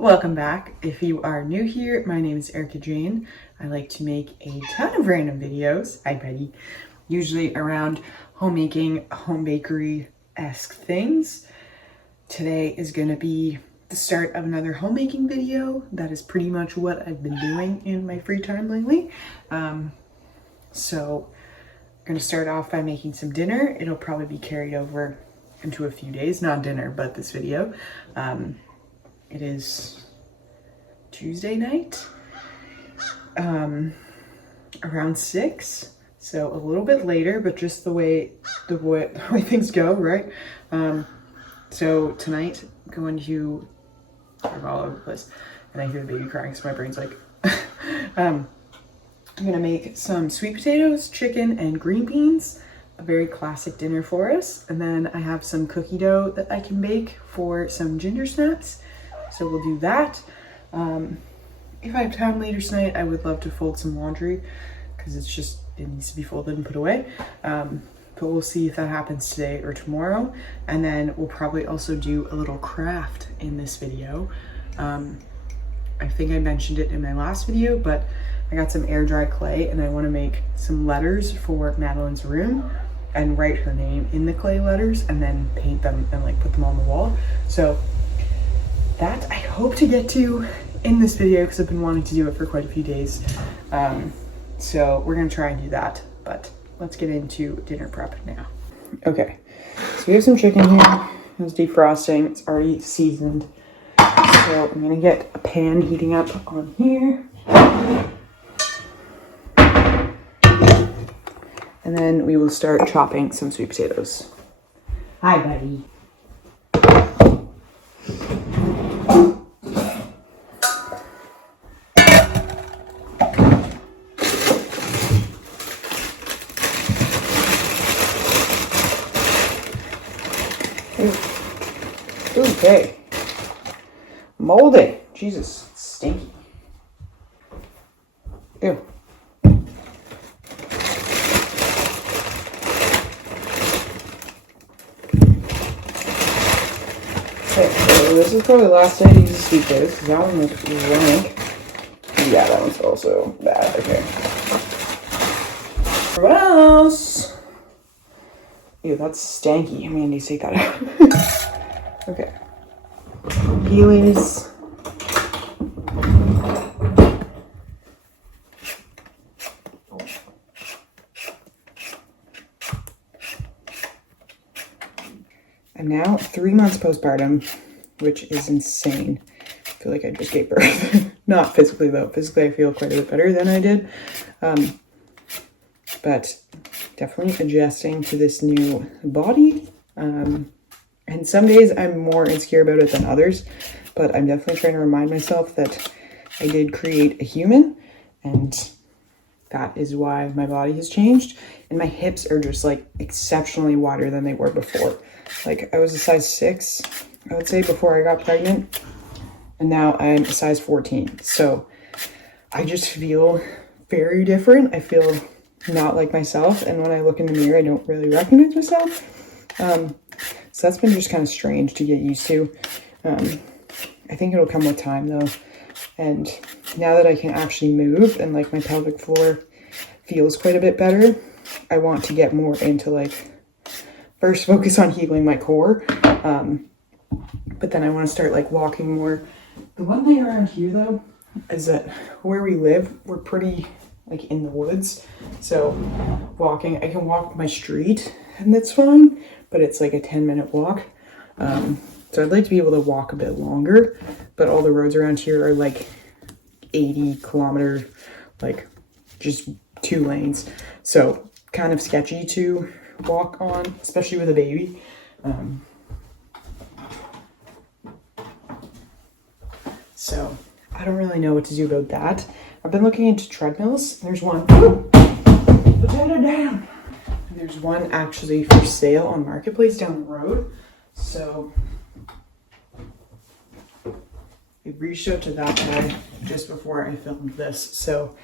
Welcome back. If you are new here, my name is Erika Jane. I like to make a ton of random videos, hi Betty, usually around homemaking, home bakery-esque things. Today is going to be the start of another homemaking video. That is pretty much what I've been doing in my free time lately. So I'm going to start off by making some dinner. It'll probably be carried over into a few days, not dinner, but this video. It is Tuesday night, around 6, so a little bit later, but just the way things go, right? So tonight, I'm going to all over the place, and I hear the baby crying, so my brain's like, I'm gonna make some sweet potatoes, chicken, and green beans. A very classic dinner for us, and then I have some cookie dough that I can bake for some ginger snaps. So we'll do that. If I have time later tonight, I would love to fold some laundry because it needs to be folded and put away. But we'll see if that happens today or tomorrow. And then we'll probably also do a little craft in this video. I think I mentioned it in my last video, but I got some air dry clay and I want to make some letters for Madeline's room and write her name in the clay letters and then paint them and like put them on the wall. So that I hope to get to in this video because I've been wanting to do it for quite a few days. So we're gonna try and do that, but let's get into dinner prep now. Okay, so we have some chicken here. It's defrosting, it's already seasoned. So I'm gonna get a pan heating up on here. And then we will start chopping some sweet potatoes. Hi, buddy. Okay. Moldy. Jesus, it's stinky. Ew. Okay, so this is probably the last day to use the sweet potatoes because that one looks rank. Yeah, that one's also bad. Okay. What else? Ew, that's stanky. I'm gonna need to take that out. Okay. Peelies. I'm now 3 months postpartum, which is insane. I feel like I just gave birth. Not physically though. Physically I feel quite a bit better than I did. But definitely adjusting to this new body. And some days I'm more insecure about it than others, but I'm definitely trying to remind myself that I did create a human, and that is why my body has changed. And my hips are just like exceptionally wider than they were before. Like I was a size 6, I would say, before I got pregnant, and now I'm a size 14. So I just feel very different. I feel not like myself, and when I look in the mirror, I don't really recognize myself. So that's been just kind of strange to get used to. I think it'll come with time though. And now that I can actually move and like my pelvic floor feels quite a bit better, I want to get more into like, first focus on healing my core. But then I want to start like walking more. The one thing around here though, is that where we live, we're pretty like in the woods. So walking, I can walk my street and that's fine, but it's like a 10-minute walk. So I'd like to be able to walk a bit longer, but all the roads around here are like 80 kilometers, like just 2 lanes. So kind of sketchy to walk on, especially with a baby. So I don't really know what to do about that. I've been looking into treadmills. There's one. Put that down. one actually for sale on Marketplace down the road. So I reached out to that guy just before I filmed this. So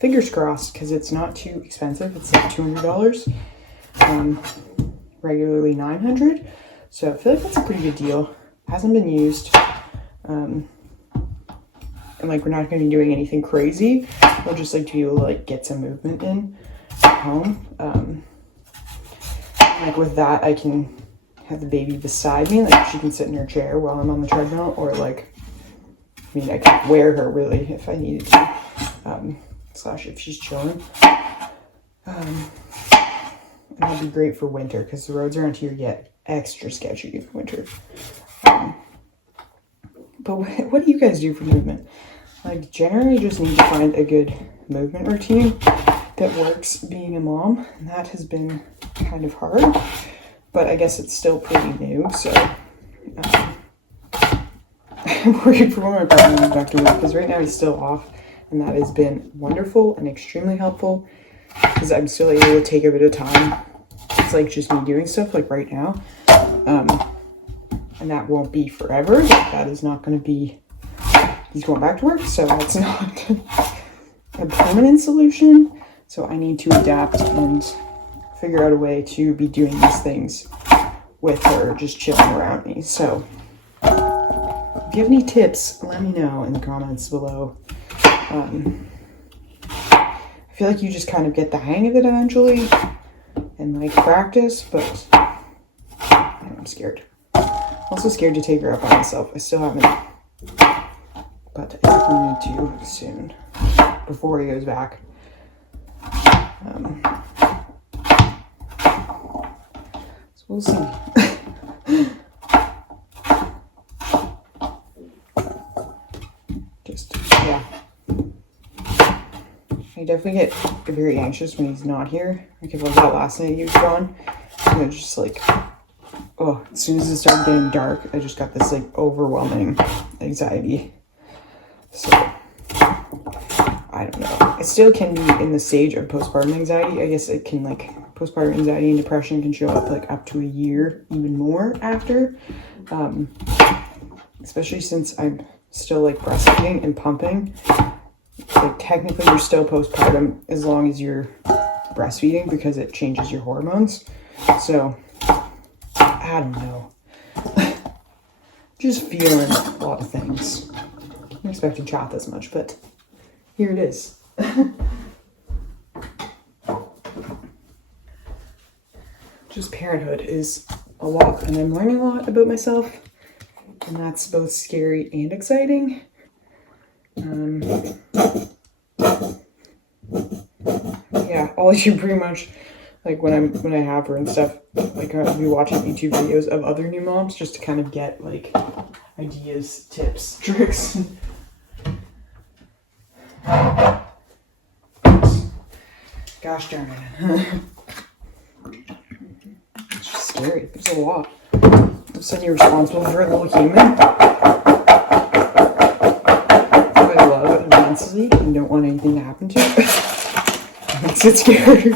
fingers crossed, because it's not too expensive. It's like $200, regularly $900. So I feel like that's a pretty good deal. Hasn't been used. And like, we're not going to be doing anything crazy. We'll just like to be able to like get some movement in at home. Like with that, I can have the baby beside me. Like she can sit in her chair while I'm on the treadmill, or like, I mean, I could wear her really if I needed to, slash if she's chilling. And that'd be great for winter, because the roads around here get extra sketchy in winter. But what do you guys do for movement? Like, generally just need to find a good movement routine that works being a mom. And that has been kind of hard, but I guess it's still pretty new. So I'm worried for when my partner moves back to work, because right now he's still off. And that has been wonderful and extremely helpful, because I'm still able to take a bit of time. It's like just me doing stuff like right now. And that won't be forever. That is not going to be, he's going back to work, so that's not a permanent solution. So I need to adapt and figure out a way to be doing these things with her just chilling around me. So if you have any tips, let me know in the comments below. I feel like you just kind of get the hang of it eventually and like practice, but I'm scared. Also scared to take her up by myself. I still haven't, but I definitely need to soon before he goes back. So we'll see. Yeah. I definitely get very anxious when he's not here. Like if I was out last night, he was gone. And it's just like, oh, as soon as it started getting dark, I just got this like overwhelming anxiety. So I don't know. I still can be in the stage of postpartum anxiety. I guess it can like, postpartum anxiety and depression can show up like up to a year, even more after. Especially since I'm still like breastfeeding and pumping. Like technically you're still postpartum as long as you're breastfeeding, because it changes your hormones. So I don't know. Just feeling a lot of things. I didn't expect to chat this much, but here it is. Just parenthood is a lot, and I'm learning a lot about myself, and that's both scary and exciting. Yeah, all you pretty much, like when I have her and stuff, like I'll be watching YouTube videos of other new moms just to kind of get like ideas, tips, tricks. Gosh darn it. It's just scary. There's a lot. All of a sudden you're responsible for a little human. I love immensely and don't want anything to happen to it. Makes it scary.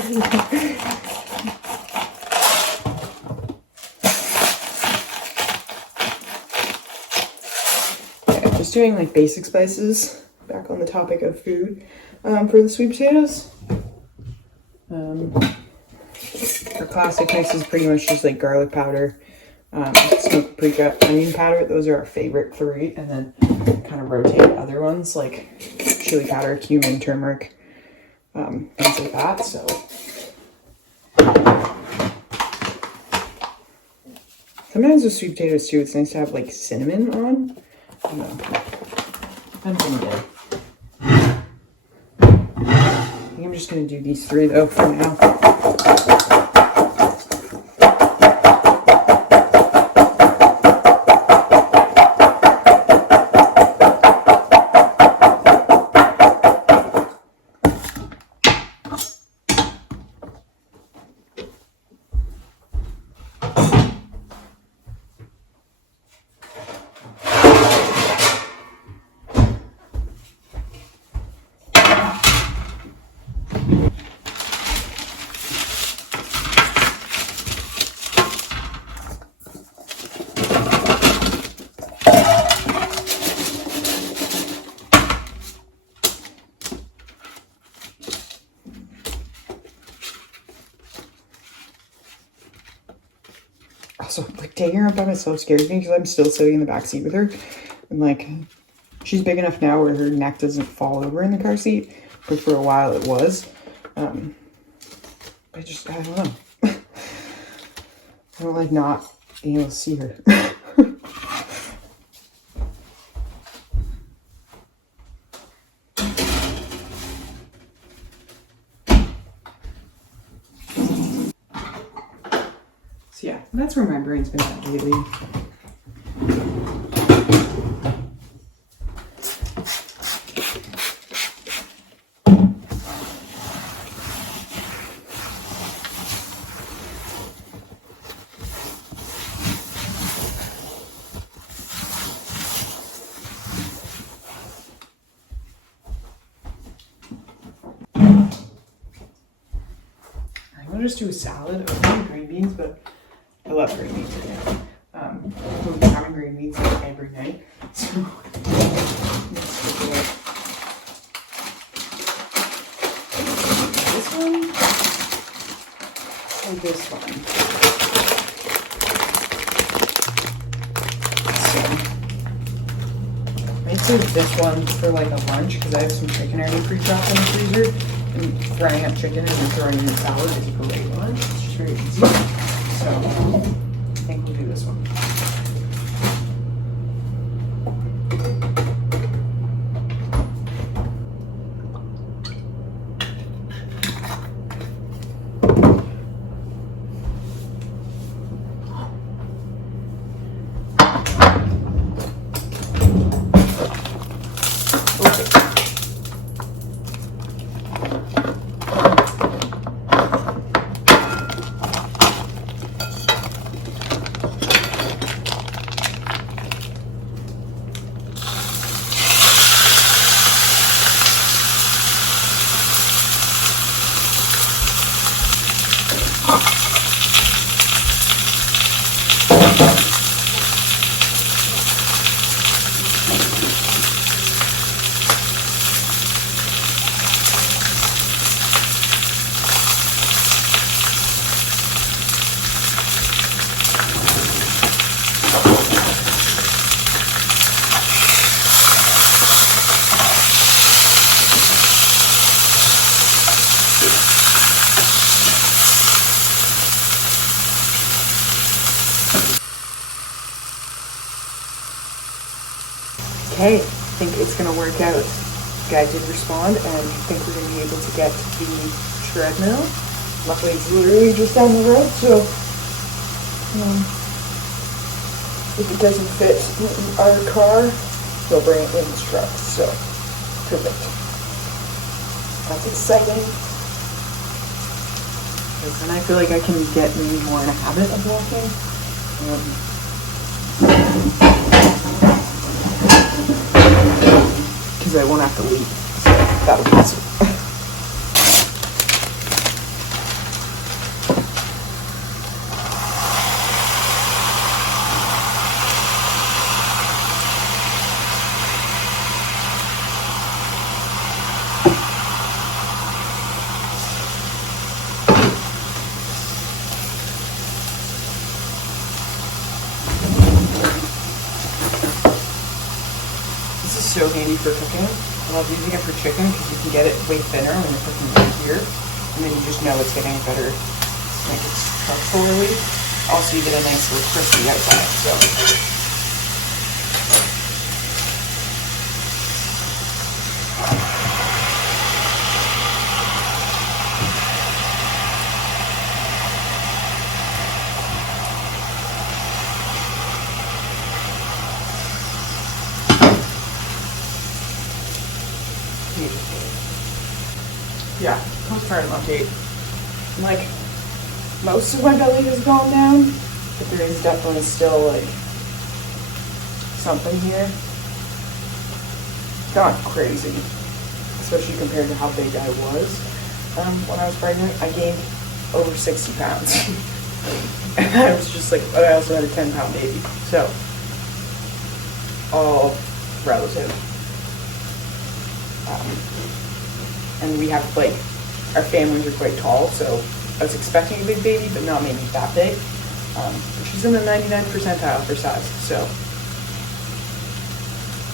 Okay, just doing like basic spices. Back on the topic of food. For the sweet potatoes. Our classic mix is pretty much just like garlic powder, smoked paprika, onion powder. Those are our favorite three, and then kind of rotate other ones like chili powder, cumin, turmeric, things like that. So sometimes with sweet potatoes too, it's nice to have like cinnamon on. I don't know. Depends on the day. I think I'm just gonna do these three though for now. Also, like, taking her out by myself scares me because I'm still sitting in the back seat with her. And, like, she's big enough now where her neck doesn't fall over in the car seat. But for a while it was. I don't know. I don't like not being able to see her. So yeah, that's where my brain's been at lately. I'll just do a salad. I love green beans, but I love green beans right now. I'm having green beans like every night. So this one or this one. So I might save this one for like a lunch because I have some chicken already pre-chopped in the freezer. And frying up chicken and then throwing in the salad is a great lunch. It's just very easy. So I think we'll do this one. Okay, I think it's gonna work out. The guy did respond, and I think we're gonna be able to get the treadmill. Luckily, it's literally just down the road, so if it doesn't fit in our car, we'll bring it in his truck. So perfect. That's exciting. Because then I feel like I can get maybe more in a habit of walking. Because I won't have to leave. So that'll be awesome. So handy for cooking. I love using it for chicken because you can get it way thinner when you're cooking right here, and then you just know it's getting better, like it's cooked fully. Also, you get a nice little crispy outside. So. Yeah, postpartum update. Like, most of my belly has gone down, but there is definitely still, like, something here. Not crazy, especially compared to how big I was when I was pregnant. I gained over 60 pounds. And I was just like, but I also had a 10-pound baby. So, all relative. And we have, like, our families are quite tall, so I was expecting a big baby, but not maybe that big. She's in the 99th percentile for size, so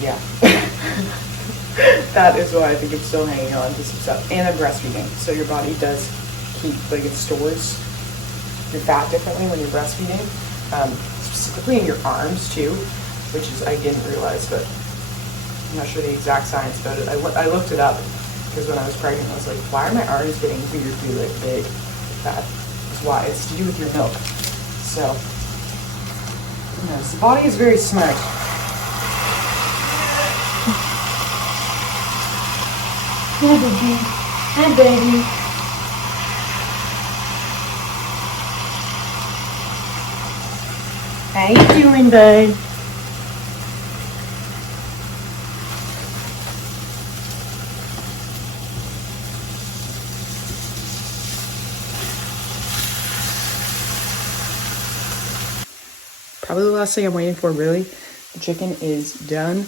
yeah. That is why I think I'm still hanging on to some stuff. And I'm breastfeeding, so your body does keep, like, it stores your fat differently when you're breastfeeding, specifically in your arms too, which is, I didn't realize, but I'm not sure the exact science about it. I looked it up because when I was pregnant, I was like, why are my arms getting weirdly, like, big? That is why. It's to do with your milk. So, yes, the body is very smart. Hi, baby. Hi, baby. How you doing, babe? Probably the last thing I'm waiting for, really. The chicken is done.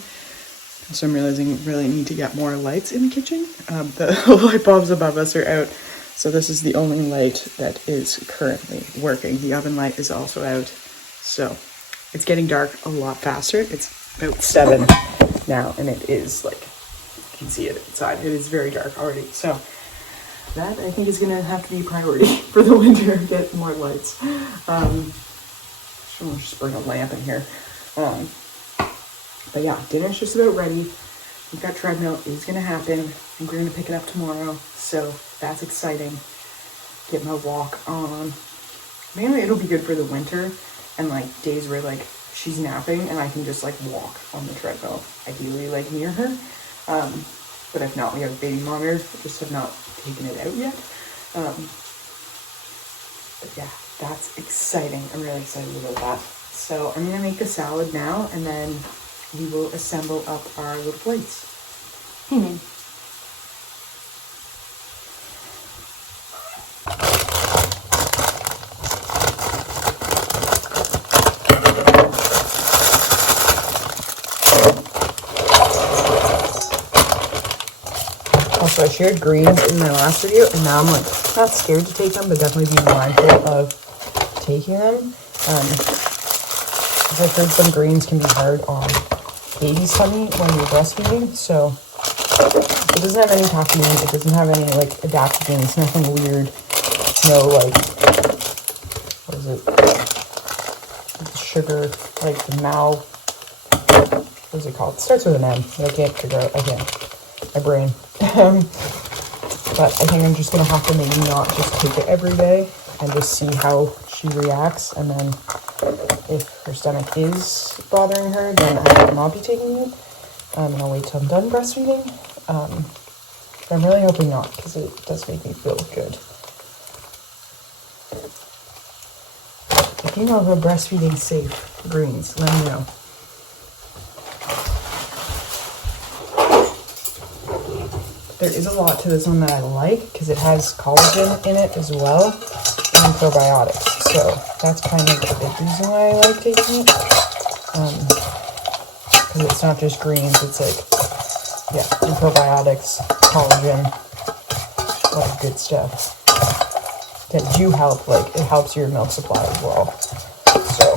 So I'm realizing I really need to get more lights in the kitchen. The light bulbs above us are out. So this is the only light that is currently working. The oven light is also out. So it's getting dark a lot faster. It's about 7 now, and it is, like, you can see it inside. It is very dark already. So that, I think, is gonna have to be a priority for the winter, get more lights. I'll just bring a lamp in here. But yeah, dinner's just about ready. We've got Treadmill. It's gonna happen. I'm going to pick it up tomorrow, so that's exciting. Get my walk on. Mainly it'll be good for the winter and, like, days where, like, she's napping and I can just, like, walk on the treadmill. Ideally, like, near her. But if not, we have a baby monitor. Just have not taken it out yet. But yeah, that's exciting. I'm really excited about that. So I'm gonna make the salad now, and then we will assemble up our little plates. Also, I shared greens in my last video, and now I'm, like, not scared to take them, but definitely be mindful of taking them. I've heard some greens can be hard on baby's tummy when you're breastfeeding, so it doesn't have any caffeine, it doesn't have any, like, adaptogens, nothing weird, no, like, what is it, the sugar, like the what is it called? It starts with an M, but I can't figure out, my brain. But I think I'm just gonna have to maybe not just take it every day and just see how she reacts, and then if her stomach is bothering her, then I will not be taking it, and I'll wait till I'm done breastfeeding. But I'm really hoping not, because it does make me feel good. If you know of a breastfeeding safe greens, let me know. There is a lot to this one that I like, because it has collagen in it as well, and probiotics. So that's kind of a big reason why I like taking it. Because it's not just greens, it's like, yeah, and probiotics, collagen, a lot of good stuff that do help, like, it helps your milk supply as well. So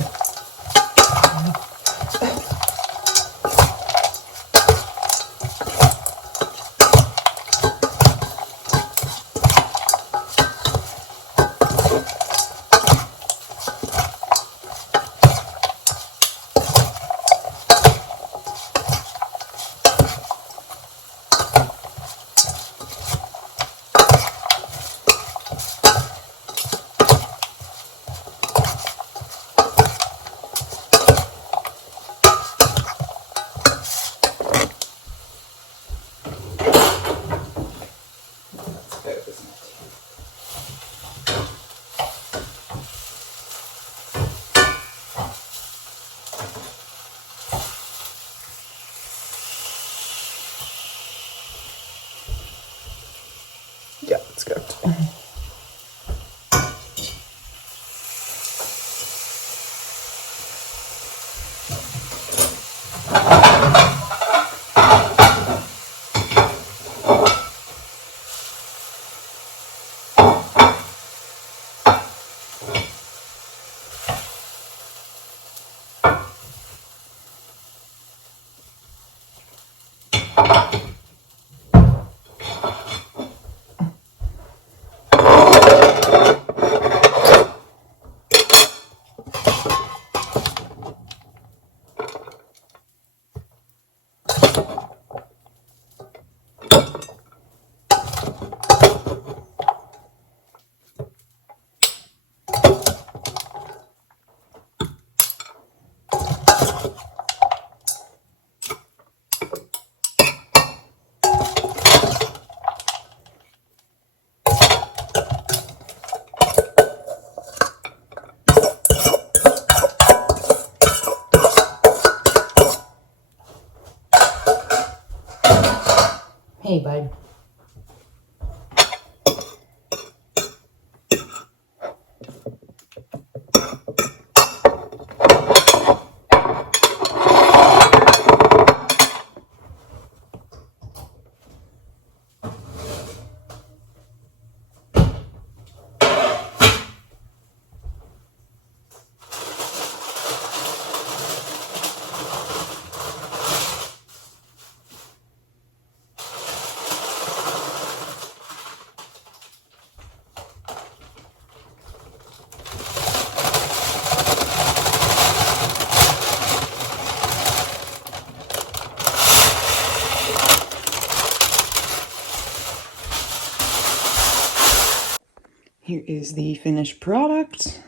Here is the finished product.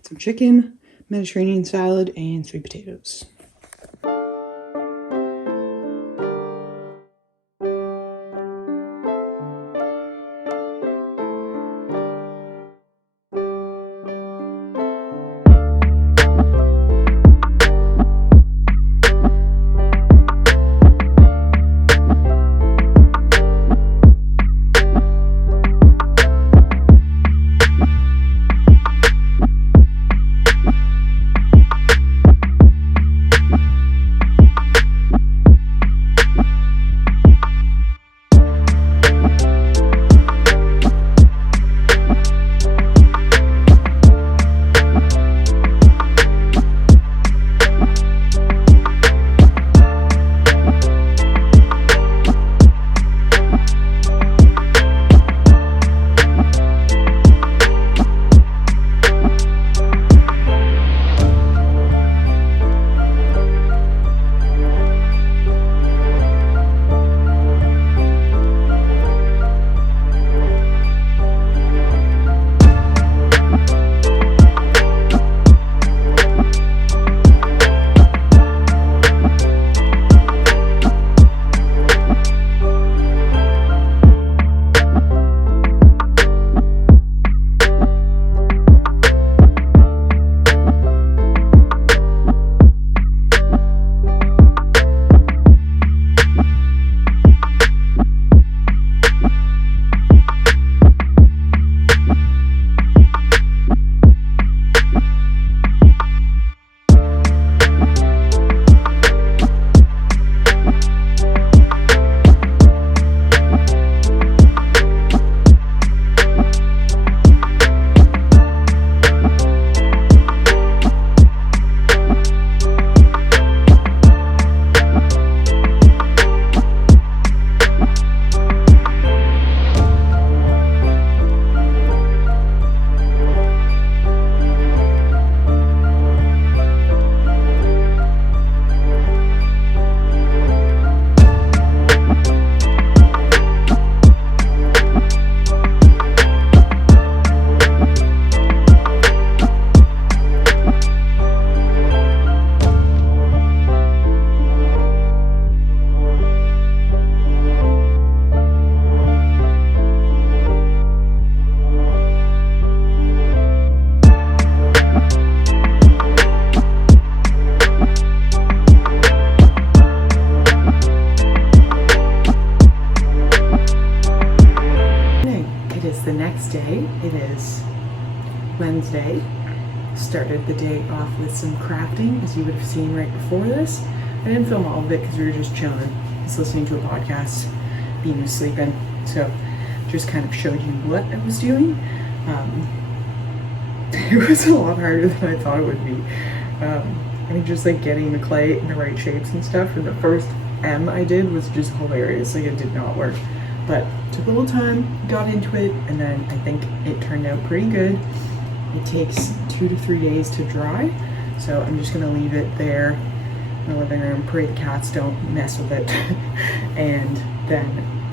Some chicken, Mediterranean salad, and sweet potatoes. The next day. It is Wednesday. Started the day off with some crafting, as you would have seen right before this. I didn't film all of it because we were just chilling, just listening to a podcast. Bean was sleeping, so just kind of showed you what I was doing. It was a lot harder than I thought it would be. I mean, just like getting the clay in the right shapes and stuff. And the first M I did was just hilarious. Like, it did not work. But took a little time, got into it, and then I think it turned out pretty good. It takes 2 to 3 days to dry, so I'm just gonna leave it there in the living room, pray the cats don't mess with it, and then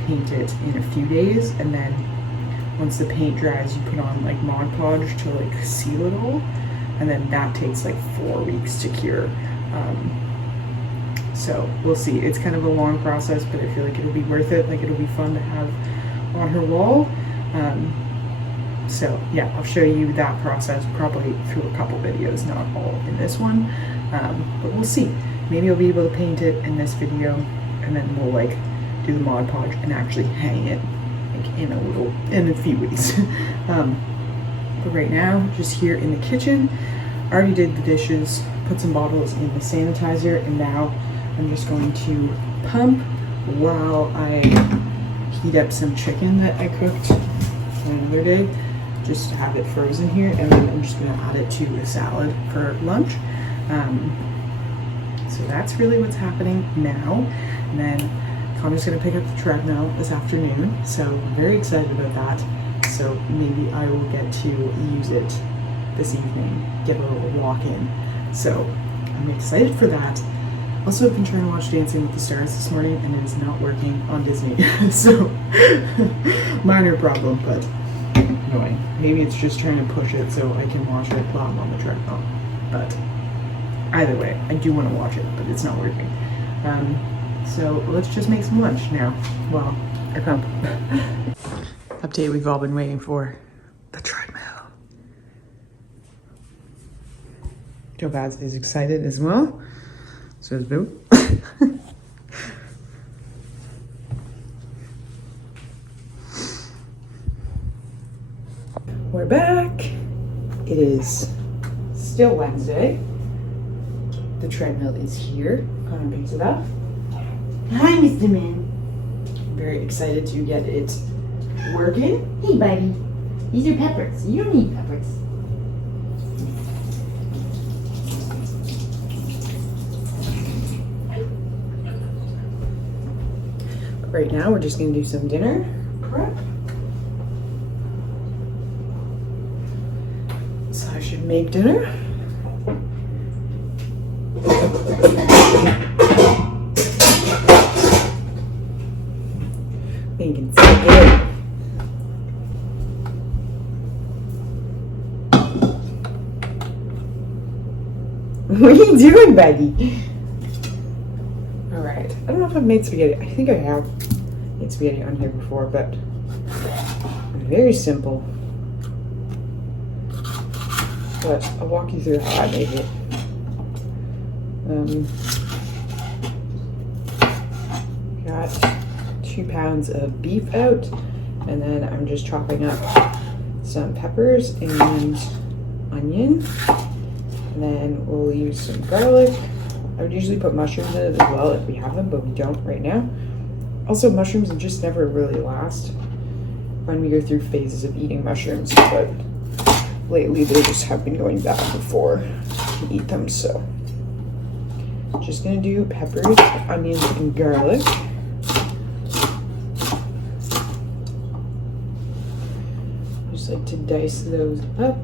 paint it in a few days. And then once the paint dries, you put on like Mod Podge to like seal it all, and then that takes like 4 weeks to cure. So we'll see. It's kind of a long process, but I feel like it'll be worth it. Like, it'll be fun to have on her wall. So yeah, I'll show you that process probably through a couple videos, not all in this one, but we'll see. Maybe I'll be able to paint it in this video, and then we'll like do the Mod Podge and actually hang it like in a few weeks. But right now, just here in the kitchen, already did the dishes, put some bottles in the sanitizer, and now I'm just going to pump while I heat up some chicken that I cooked another day, just to have it frozen here, and then I'm just going to add it to a salad for lunch. So that's really what's happening now. And then Connor's going to pick up the treadmill this afternoon, so I'm very excited about that. So maybe I will get to use it this evening, get a little walk in. So I'm excited for that. Also, I've been trying to watch Dancing with the Stars this morning, and it is not working on Disney. So, minor problem, but annoying. Maybe it's just trying to push it so I can watch it while I'm on the treadmill. But either way, I do want to watch it, but it's not working. So let's just make some lunch now. Well, I come. Update we've all been waiting for. The treadmill. Topaz is excited as well. So is Boo. We're back. It is still Wednesday. The treadmill is here. Connor picks it up. Hi, Mr. Man. Very excited to get it working. Hey, buddy. These are peppers. You don't need peppers. But right now, we're just going to do some dinner prep. So I should make dinner. Making spaghetti. What are you doing, Betty? Alright. I don't know if I've made spaghetti. I think I have made spaghetti on here before, but very simple. But I'll walk you through how I made it. Got 2 pounds of beef out, and then I'm just chopping up some peppers and onion, and then we'll use some garlic. I would usually put mushrooms in it as well if we have them, but we don't right now. Also, mushrooms just never really last when we go through phases of eating mushrooms, but lately they just have been going back before we eat them, so just gonna do peppers, onions, and garlic. Just like to dice those up.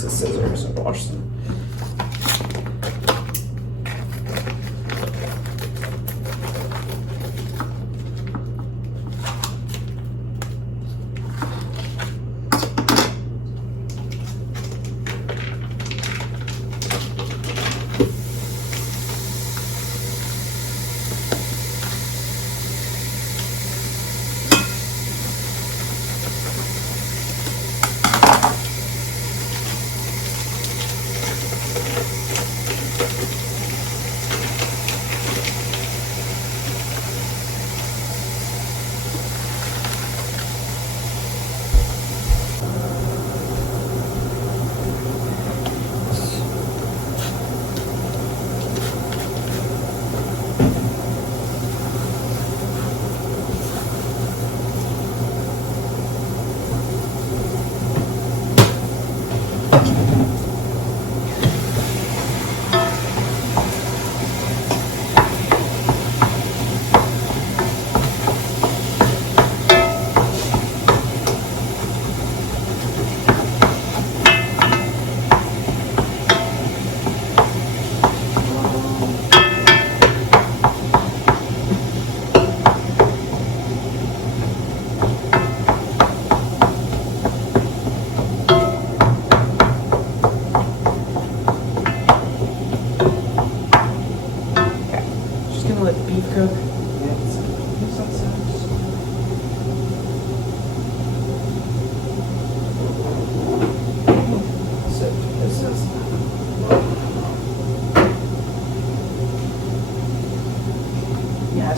The scissors and wash them.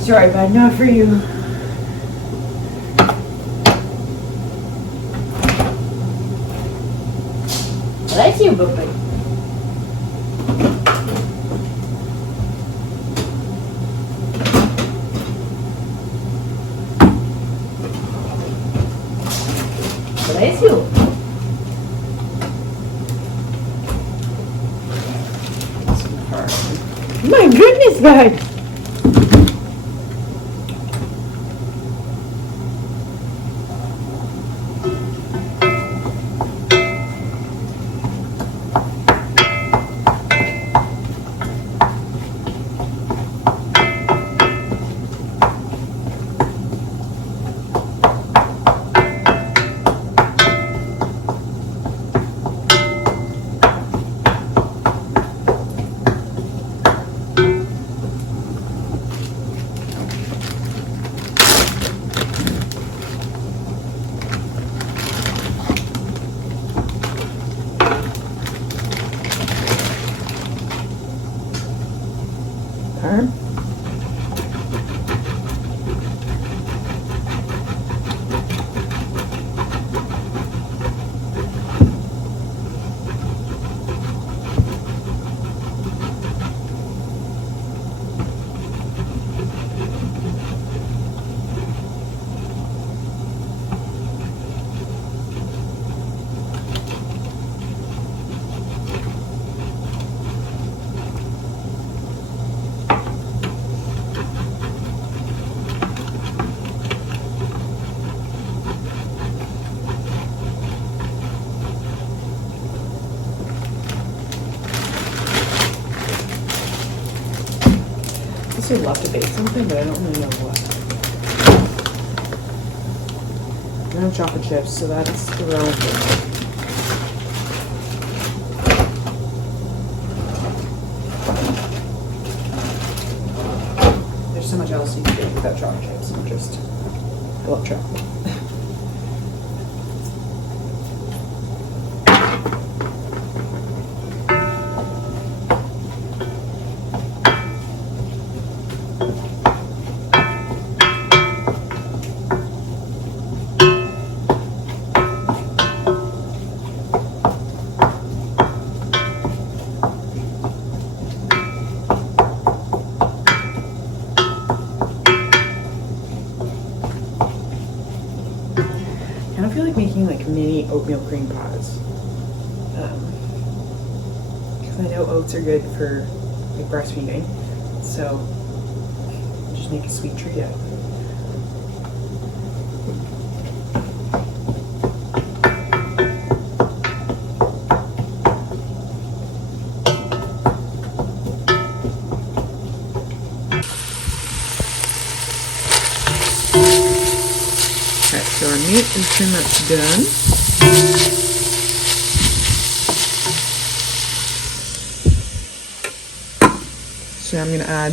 Sorry, bud, not for you. Bless you, Bubba. Bless you. My goodness, guys! Arm. I would love to bake something, but I don't really know what. I don't have chocolate chips, so that's irrelevant. There's so much else you can do without chocolate chips. I love chocolate. I feel like making like mini oatmeal cream pies. Because I know oats are good for like breastfeeding, so just make a sweet treat out of it. So our meat is pretty much done. So I'm going to add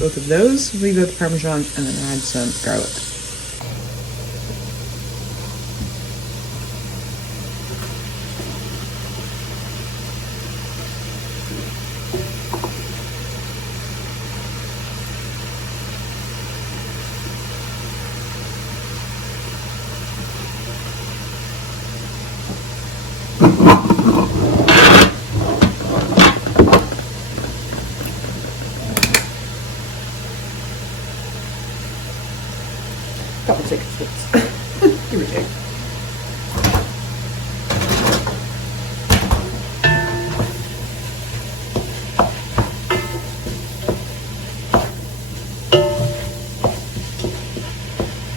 both of those, leave out the Parmesan, and then add some garlic. Couple chicken strips. Give or take.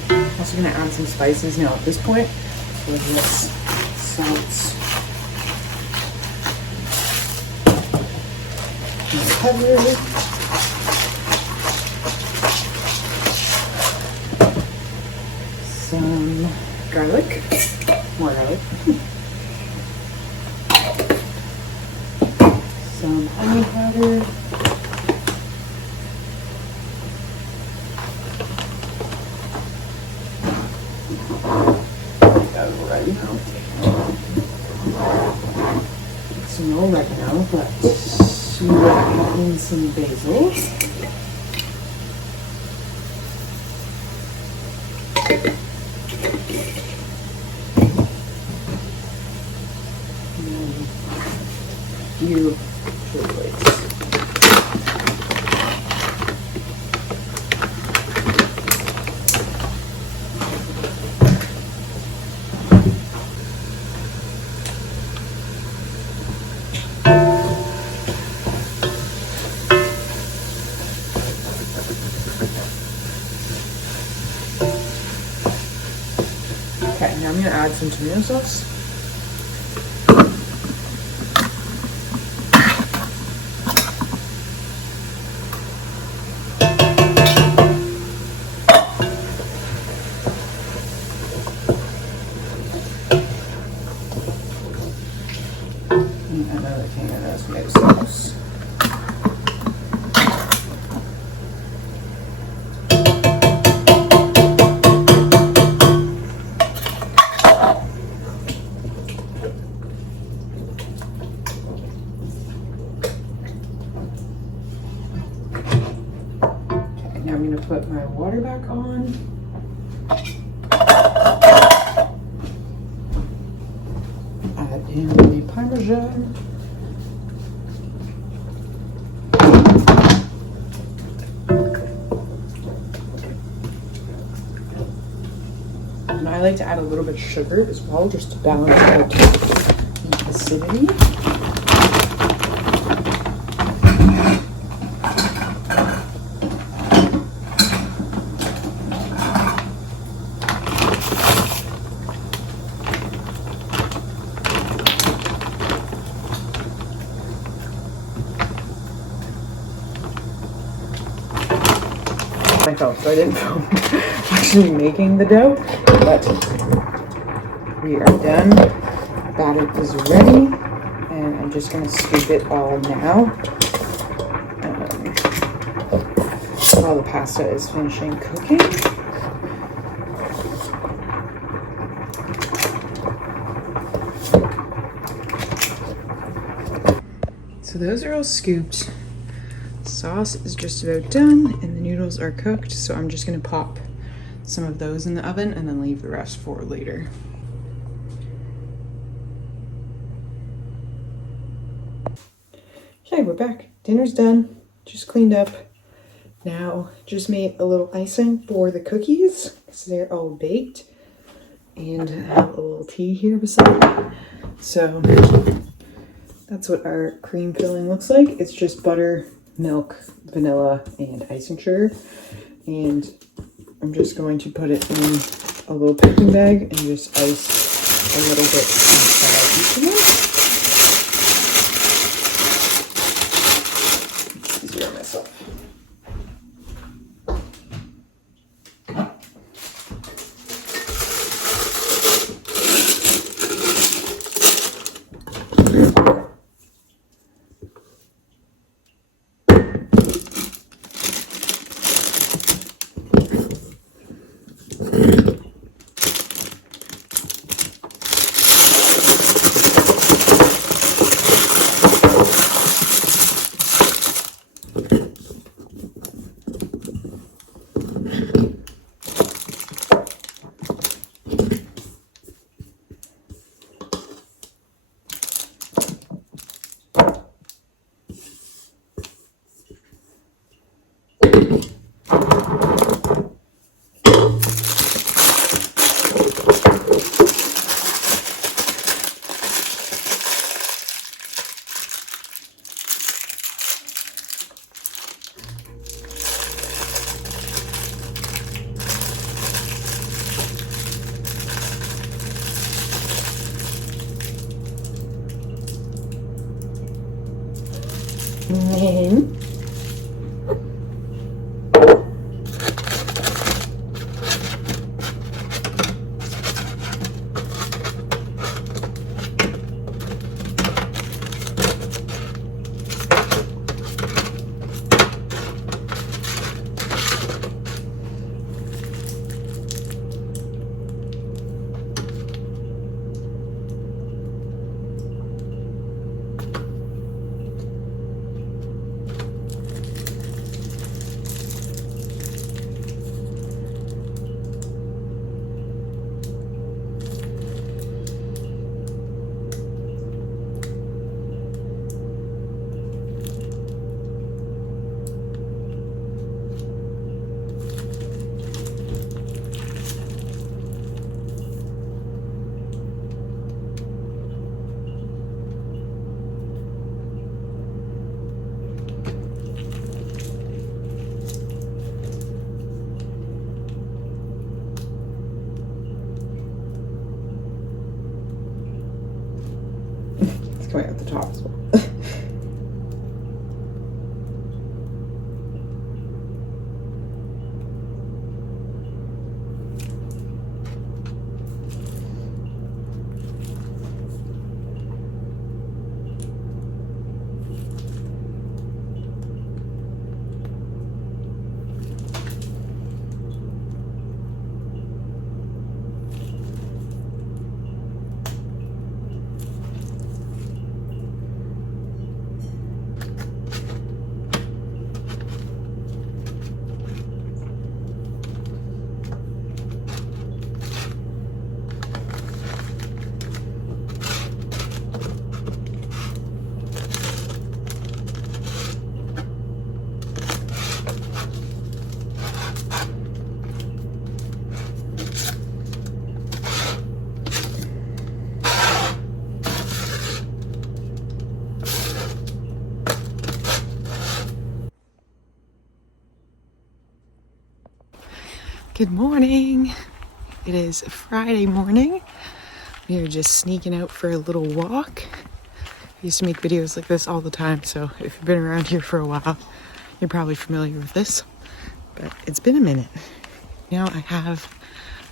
I'm also going to add some spices now at this point. So let's salt and pepper. Some garlic, more garlic, some onion powder, some oregano, but in some basil. Few chili flakes. Okay, now I'm gonna add some tomato sauce. And another can of tomato sauce. Now I'm going to put my water back on. Add in the Parmesan. And I like to add a little bit of sugar as well, just to balance out the acidity. Myself, so I didn't film actually making the dough, but we are done. Batter is ready, and I'm just gonna scoop it all now while the pasta is finishing cooking. So those are all scooped. Sauce is just about done and the noodles are cooked, so I'm just going to pop some of those in the oven and then leave the rest for later. Okay, we're back. Dinner's done. Just cleaned up. Now just made a little icing for the cookies because they're all baked, and have a little tea here beside me. So that's what our cream filling looks like. It's just butter, milk, vanilla, and icing sugar. And I'm just going to put it in a little piping bag and just ice a little bit inside each of them. It's easier on myself. And It's coming out the top as well. Good morning. It is Friday morning. We are just sneaking out for a little walk. I used to make videos like this all the time, so if you've been around here for a while, you're probably familiar with this. But it's been a minute. Now I have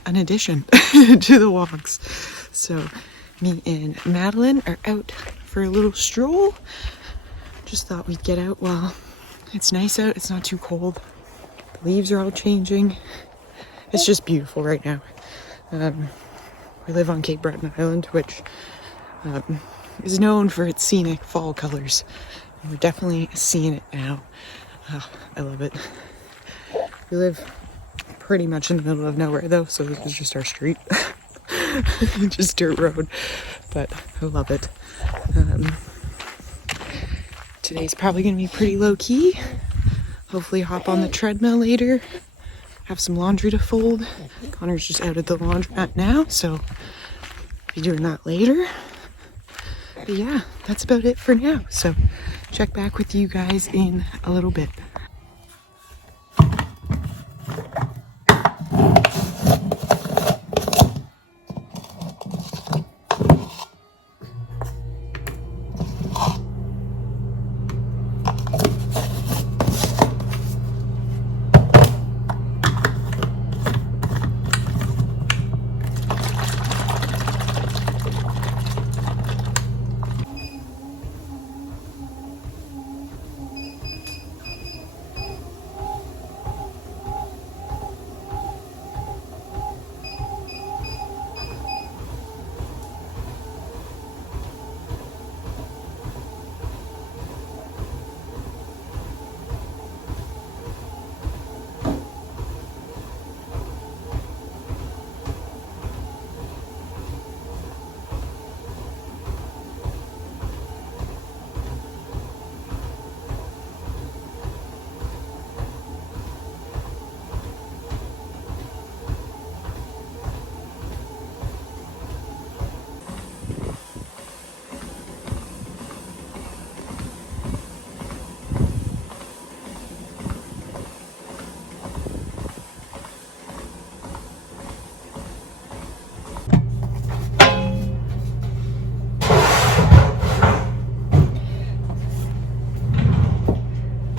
an addition to the walks. So me and Madeline are out for a little stroll. Just thought we'd get out while it's nice out. It's not too cold. The leaves are all changing. It's just beautiful right now. We live on Cape Breton Island, which is known for its scenic fall colors. And we're definitely seeing it now. I love it. We live pretty much in the middle of nowhere though, so this is just our street. Just dirt road, but I love it. Today's probably gonna be pretty low key. Hopefully hop on the treadmill later. Have some laundry to fold. Connor's just out at the laundromat now, so I'll be doing that later. But yeah, that's about it for now. So check back with you guys in a little bit.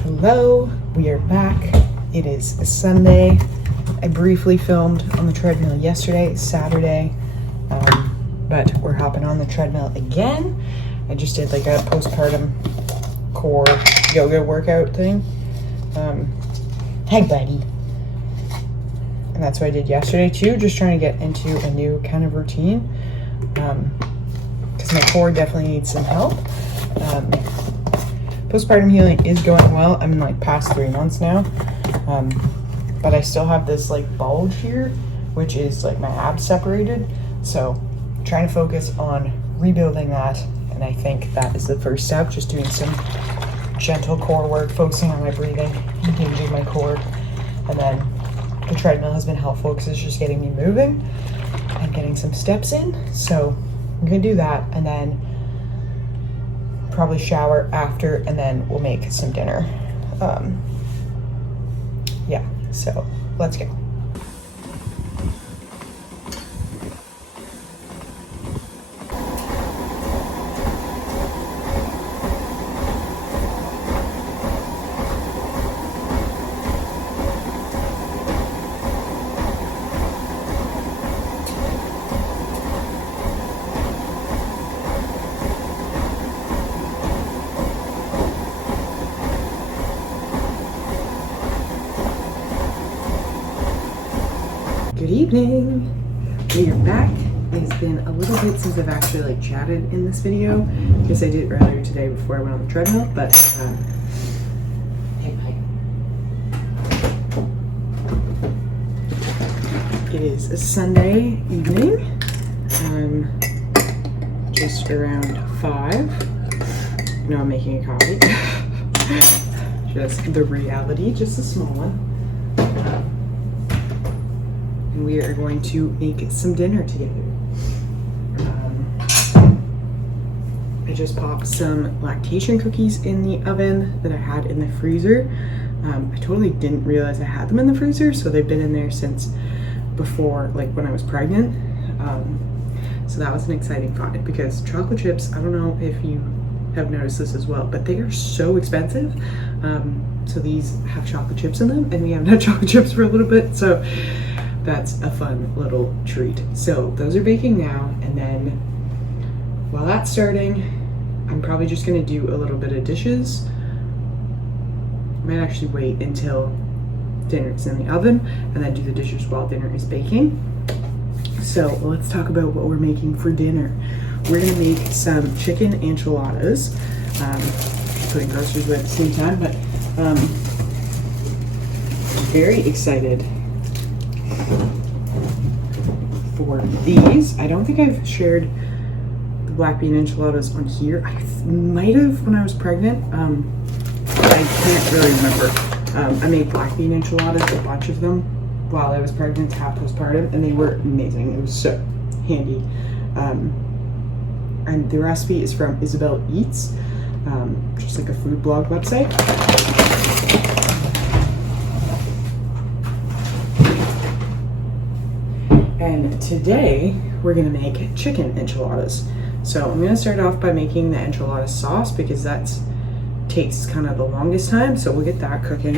Hello, we are back. It is a Sunday. I briefly filmed on the treadmill yesterday, Saturday, but we're hopping on the treadmill again. I just did like a postpartum core yoga workout thing. Hi, buddy. And that's what I did yesterday too, just trying to get into a new kind of routine, because my core definitely needs some help. Postpartum healing is going well. I'm in like past 3 months now, but I still have this like bulge here, which is like my abs separated. So trying to focus on rebuilding that, and I think that is the first step, just doing some gentle core work, focusing on my breathing, engaging my core. And then the treadmill has been helpful because it's just getting me moving and getting some steps in. So I'm gonna do that, and then probably shower after, and then we'll make some dinner. Yeah, so let's go. Good evening. We are back. It's been a little bit since I've actually like chatted in this video. I guess I did earlier today before I went on the treadmill, but it is a Sunday evening, just around 5. No, I'm making a coffee. Just the reality, just a small one. And we are going to make some dinner together. I just popped some lactation cookies in the oven that I had in the freezer. I totally didn't realize I had them in the freezer, so they've been in there since before, like when I was pregnant. So that was an exciting find, because chocolate chips, I don't know if you have noticed this as well, but they are so expensive. So these have chocolate chips in them, and we haven't had chocolate chips for a little bit, so that's a fun little treat. So those are baking now, and then while that's starting, I'm probably just gonna do a little bit of dishes. I might actually wait until dinner's in the oven and then do the dishes while dinner is baking. So let's talk about what we're making for dinner. We're gonna make some chicken enchiladas. Putting groceries away at the same time, but very excited for these. I don't think I've shared the black bean enchiladas on here. I might have when I was pregnant. I can't really remember. I made black bean enchiladas, a bunch of them, while I was pregnant to have postpartum, and they were amazing. It was so handy. And the recipe is from Isabel Eats, just like a food blog website. And today we're gonna make chicken enchiladas. So I'm gonna start off by making the enchilada sauce, because that takes kind of the longest time. So we'll get that cooking,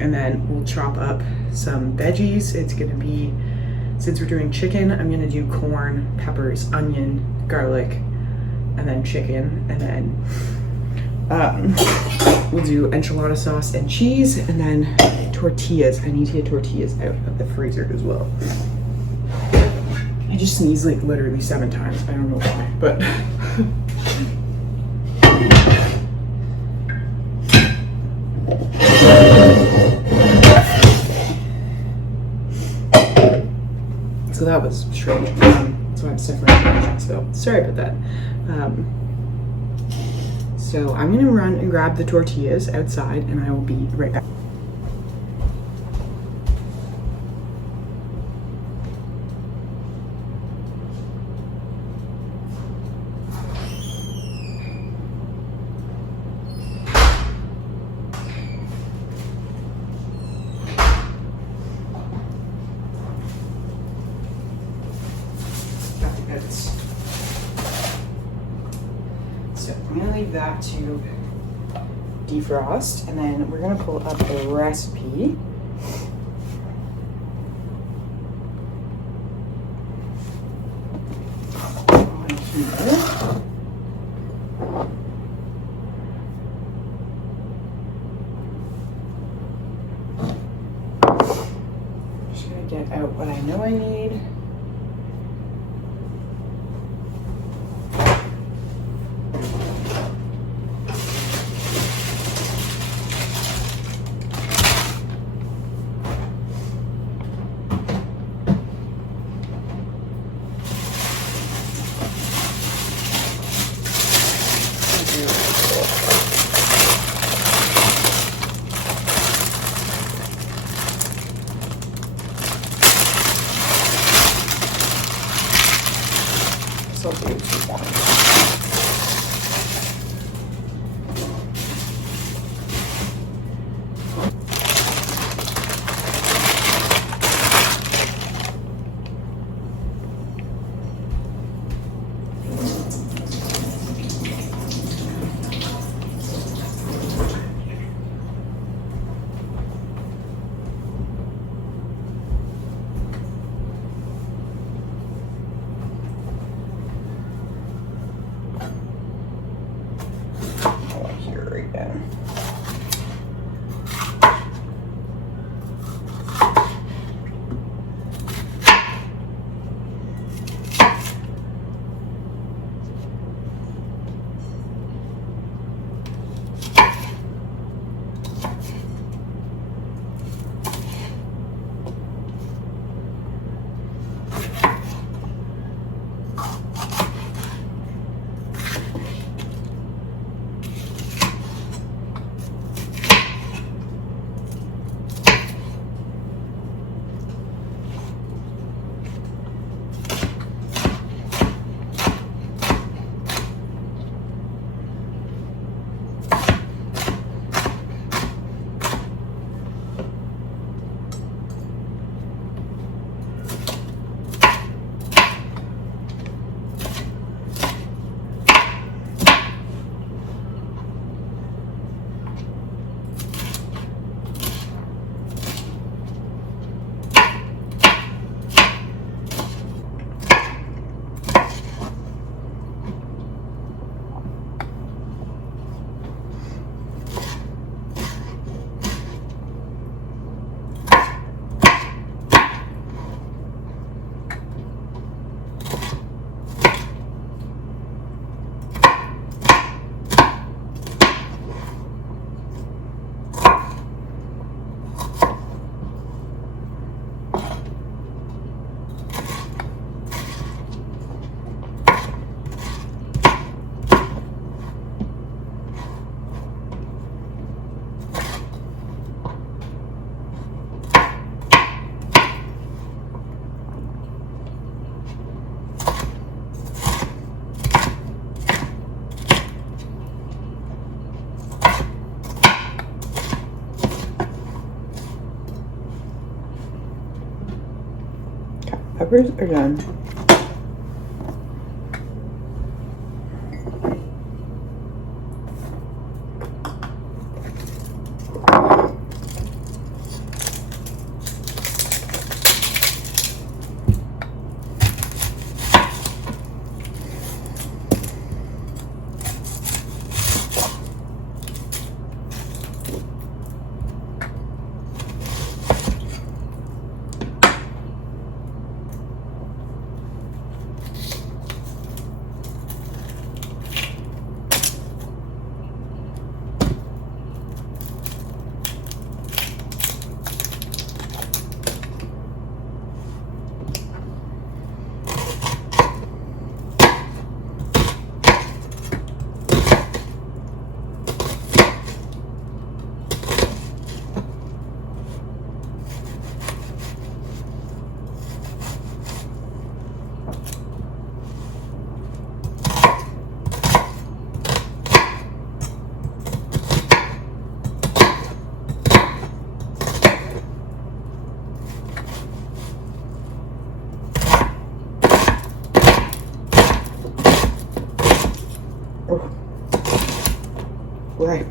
and then we'll chop up some veggies. It's gonna be, since we're doing chicken, I'm gonna do corn, peppers, onion, garlic, and then chicken, and then we'll do enchilada sauce and cheese, and then tortillas. I need to get tortillas out of the freezer as well. I just sneezed like literally 7 times. I don't know why, but so that was strange. So I'm separating. So sorry about that. So I'm gonna run and grab the tortillas outside, and I will be right back. So I'm gonna leave that to defrost, and then we're gonna pull up the recipe. On here. Just gonna get out what I know I need. peppers are done. Right.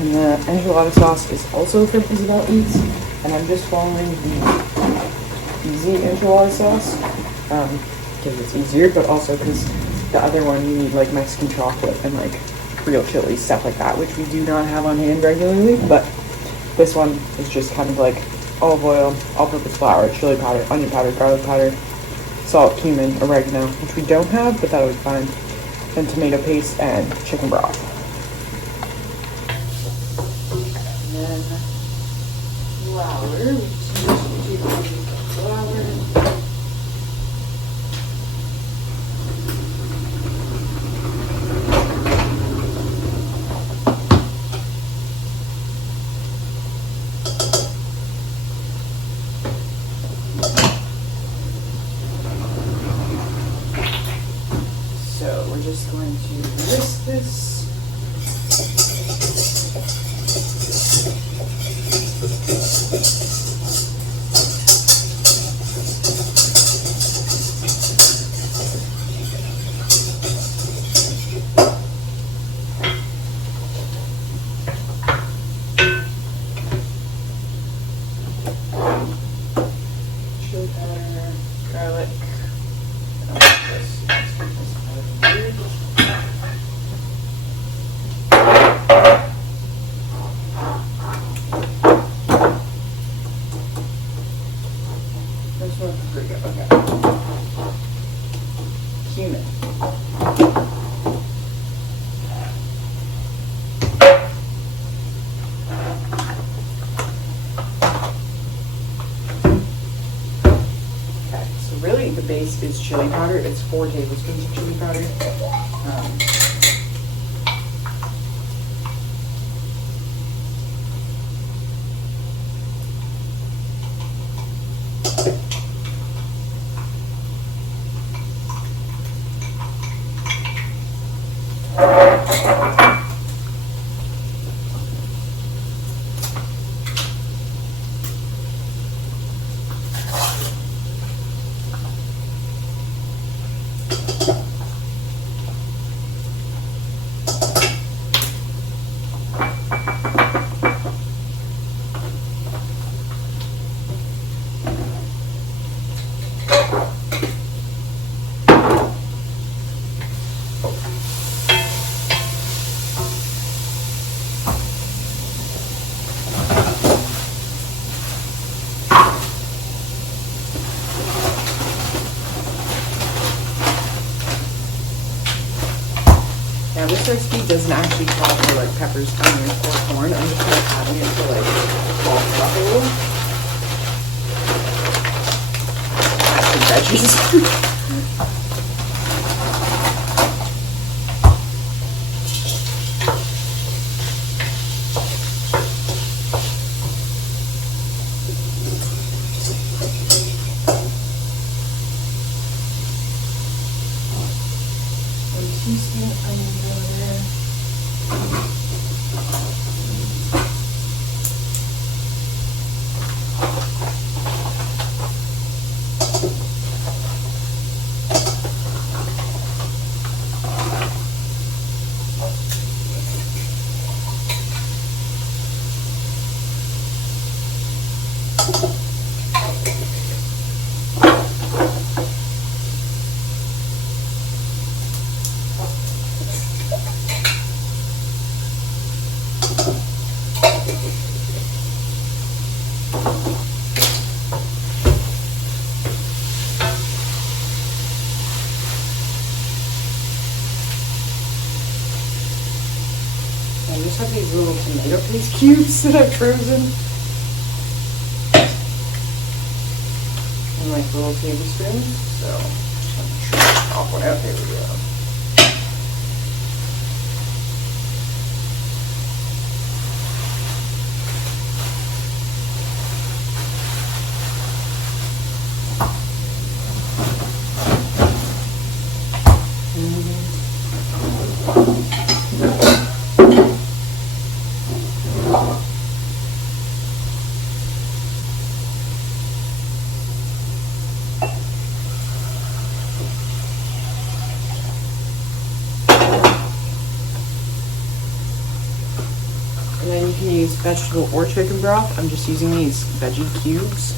And the enchilada sauce is also from Isabel Eats, and I'm just following the easy enchilada sauce because it's easier, but also because the other one you need like Mexican chocolate and like real chili, stuff like that, which we do not have on hand regularly. But this one is just kind of like olive oil, all-purpose flour, chili powder, onion powder, garlic powder, salt, cumin, oregano, which we don't have, but that'll be fine, and tomato paste and chicken broth. Flour, so we're just going to whisk this. Really, the base is chili powder. It's 4 tablespoons of chili powder. this recipe doesn't actually call for like peppers, onions, or corn. I'm just kind of adding it to like bulk it up a little. Add some veggies. I just have these little tomato paste cubes that I've frozen. In like little tablespoons. So I'm just gonna chop one out. There we go. And then you can use vegetable or chicken broth. I'm just using these veggie cubes.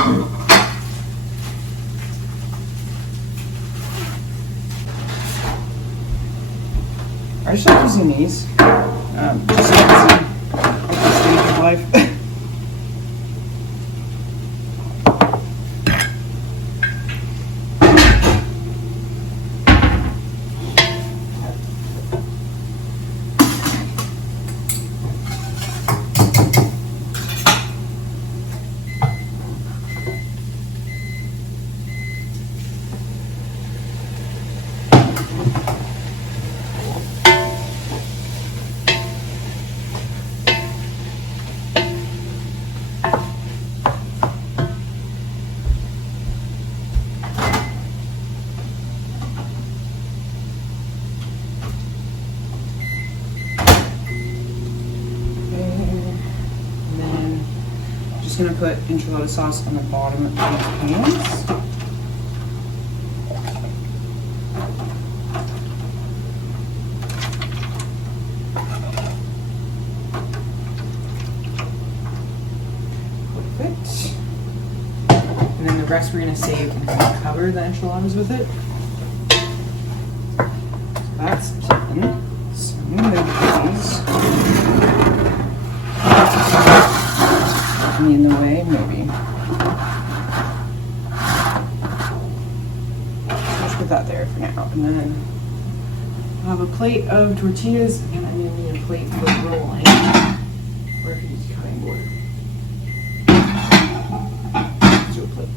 I just like using these, just so you can see the stage of life. Gonna put enchilada sauce on the bottom of the pans. Perfect. And then the rest we're gonna save and cover the enchiladas with it. So that's done. So I'm gonna move these. In the way, maybe. Just put that there for now, and then I'll have a plate of tortillas, and I'm gonna need a plate for rolling, or if you use a cutting board. Let's do a plate.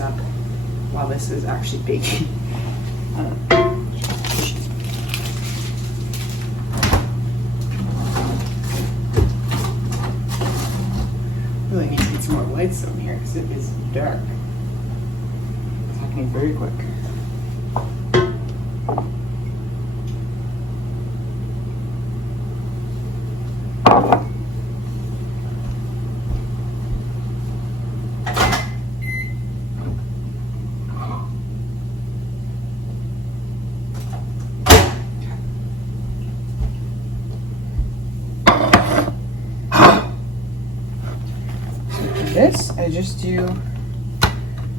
Up while this is actually baking. Really need to get some more lights on here because it is dark. It's happening very quick. This, I just do an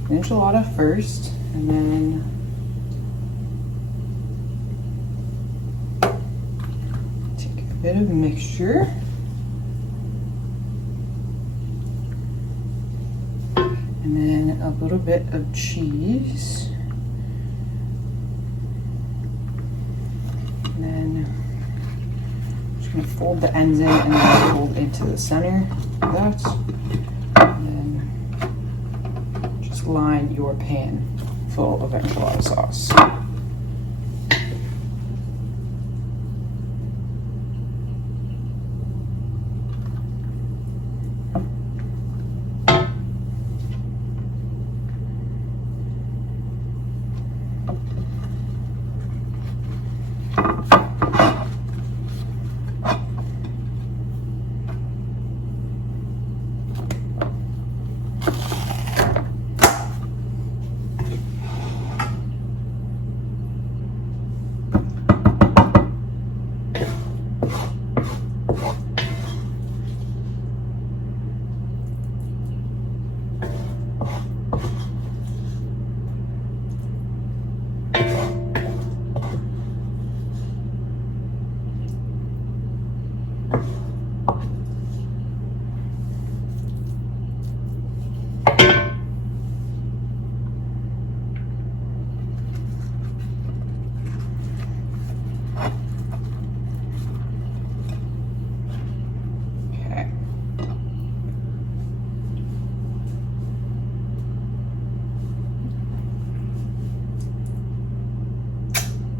enchilada first, and then take a bit of mixture, and then a little bit of cheese, and then I'm just going to fold the ends in and then fold into the center of that. Line your pan full of enchilada sauce.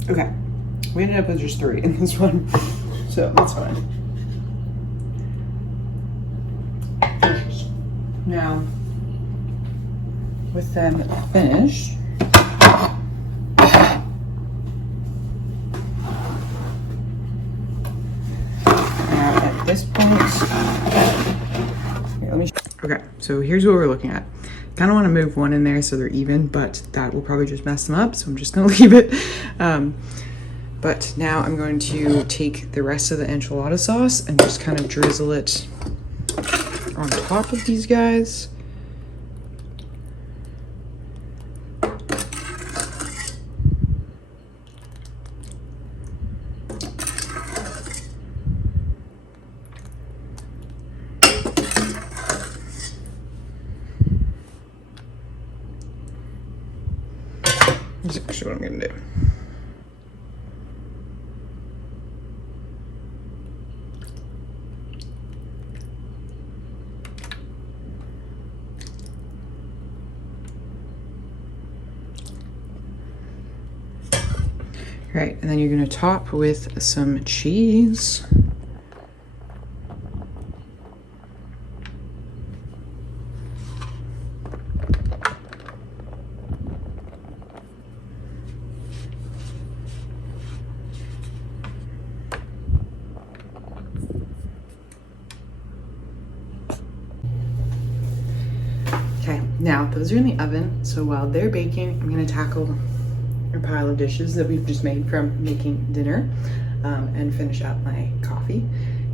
Okay, we ended up with just 3 in this one, so that's fine. Now, with them finished, now at this point, here, let me Okay, so here's what we're looking at. Kind of want to move one in there so they're even, but that will probably just mess them up, so I'm just going to leave it. But now I'm going to take the rest of the enchilada sauce and just kind of drizzle it on top of these guys. That's actually what I'm gonna do. All right, and then you're gonna top with some cheese. Okay, now those are in the oven, so while they're baking, I'm gonna tackle a pile of dishes that we've just made from making dinner and finish up my coffee.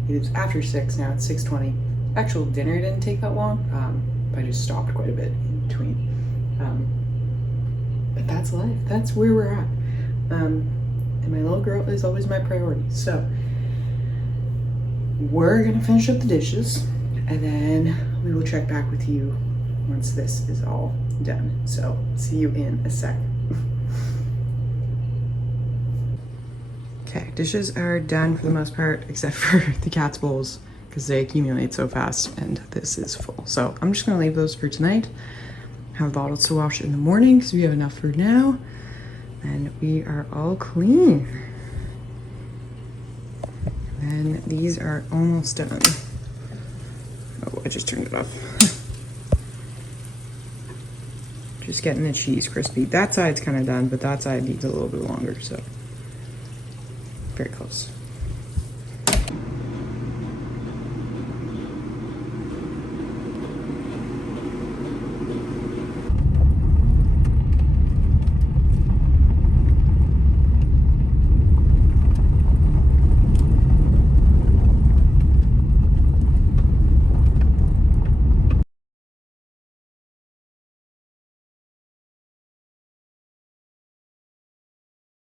It is after 6 now, it's 6:20. Actual dinner didn't take that long, but I just stopped quite a bit in between. But that's life, that's where we're at. And my little girl is always my priority. So we're gonna finish up the dishes and then we will check back with you once this is all done. So see you in a sec. Okay, dishes are done for the most part, except for the cat's bowls, because they accumulate so fast and this is full. So I'm just gonna leave those for tonight. Have bottles to wash in the morning, because we have enough for now. And we are all clean. And these are almost done. Oh, I just turned it off. Just getting the cheese crispy. That side's kind of done, but that side needs a little bit longer, so very close.